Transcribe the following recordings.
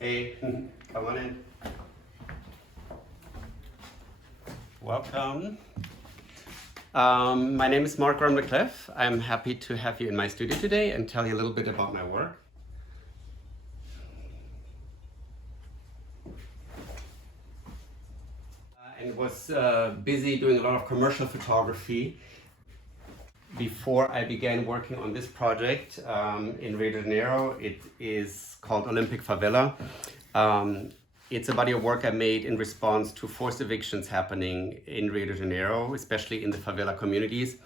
Hey, come on in. Welcome. My name is Marc Ohrem-Leclef. I'm happy to have you in my studio today and tell you a little bit about my work. And was busy doing a lot of commercial photography before I began working on this project in Rio de Janeiro. It is called Olympic Favela. It's a body of work I made in response to forced evictions happening in Rio de Janeiro, especially in the favela communities,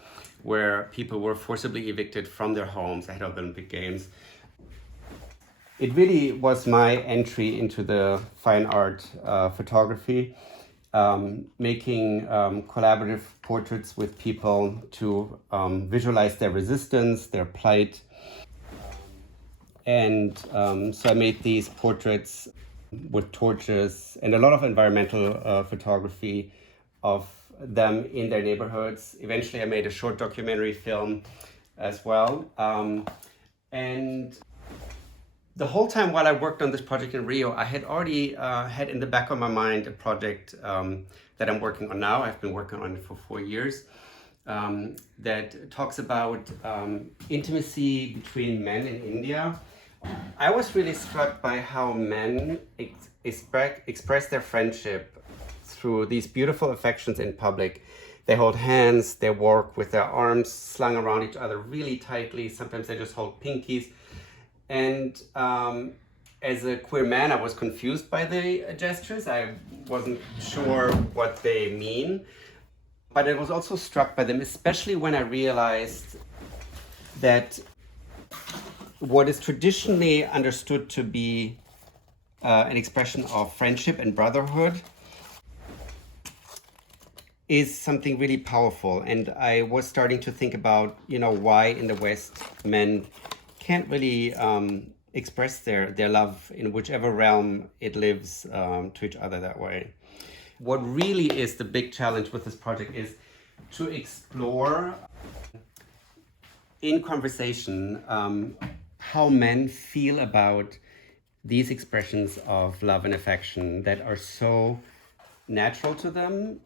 where people were forcibly evicted from their homes ahead of the Olympic Games. It really was my entry into the fine art photography, making collaborative portraits with people to visualize their resistance, their plight. And so I made these portraits with torches and a lot of environmental photography of them in their neighborhoods. Eventually I made a short documentary film as well. And the whole time while I worked on this project in Rio, I had already had in the back of my mind a project that I'm working on now. I've been working on it for 4 years. That talks about intimacy between men in India. I was really struck by how men express their friendship through these beautiful affections in public. They hold hands, they walk with their arms slung around each other really tightly. Sometimes they just hold pinkies. And as a queer man, I was confused by the gestures. I wasn't sure what they mean. But I was also struck by them, especially when I realized that what is traditionally understood to be an expression of friendship and brotherhood is something really powerful. And I was starting to think about, why in the West men can't really express their love in whichever realm it lives to each other that way. What really is the big challenge with this project is to explore in conversation how men feel about these expressions of love and affection that are so natural to them,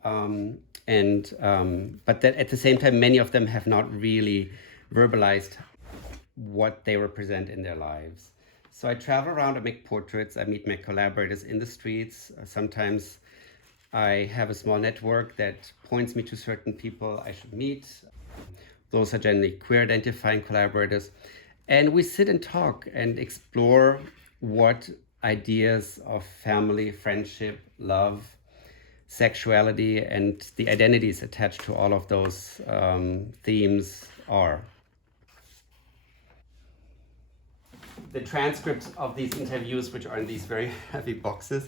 but that at the same time many of them have not really verbalized what they represent in their lives. So I travel around, I make portraits, I meet my collaborators in the streets. Sometimes I have a small network that points me to certain people I should meet. Those are generally queer identifying collaborators. And we sit and talk and explore what ideas of family, friendship, love, sexuality, and the identities attached to all of those themes are. The transcripts of these interviews, which are in these very heavy boxes,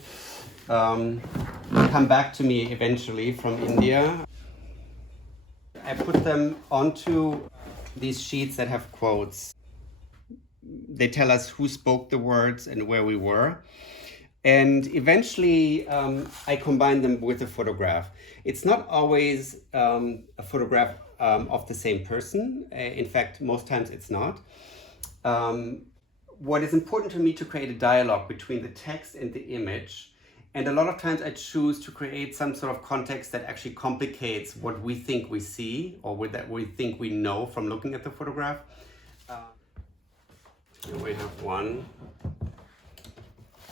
come back to me eventually from India. I put them onto these sheets that have quotes. They tell us who spoke the words and where we were. And eventually I combine them with a photograph. It's not always a photograph of the same person. In fact, most times it's not. What is important to me to create a dialogue between the text and the image. And a lot of times I choose to create some sort of context that actually complicates what we think we see or what that we think we know from looking at the photograph. Here we have one.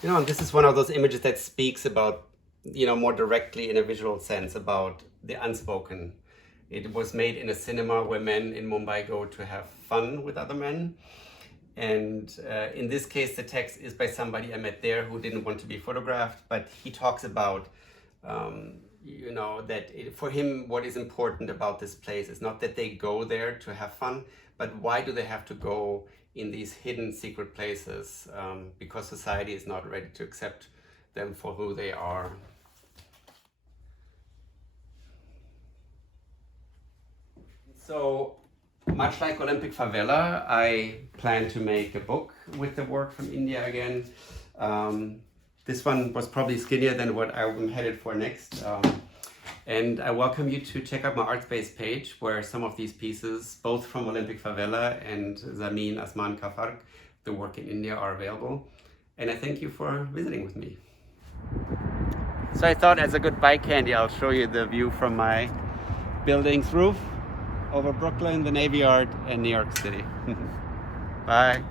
This is one of those images that speaks about, more directly in a visual sense about the unspoken. It was made in a cinema where men in Mumbai go to have fun with other men. And in this case, the text is by somebody I met there who didn't want to be photographed, but he talks about, for him, what is important about this place is not that they go there to have fun, but why do they have to go in these hidden secret places? Because society is not ready to accept them for who they are. So, much like Olympic Favela, I plan to make a book with the work from India again. This one was probably skinnier than what I'm headed for next. And I welcome you to check out my ArtSpace page where some of these pieces, both from Olympic Favela and Zamin Asman Kafark, the work in India, are available. And I thank you for visiting with me. So I thought, as a good bike candy, I'll show you the view from my building's roof over Brooklyn, the Navy Yard, and New York City. Bye.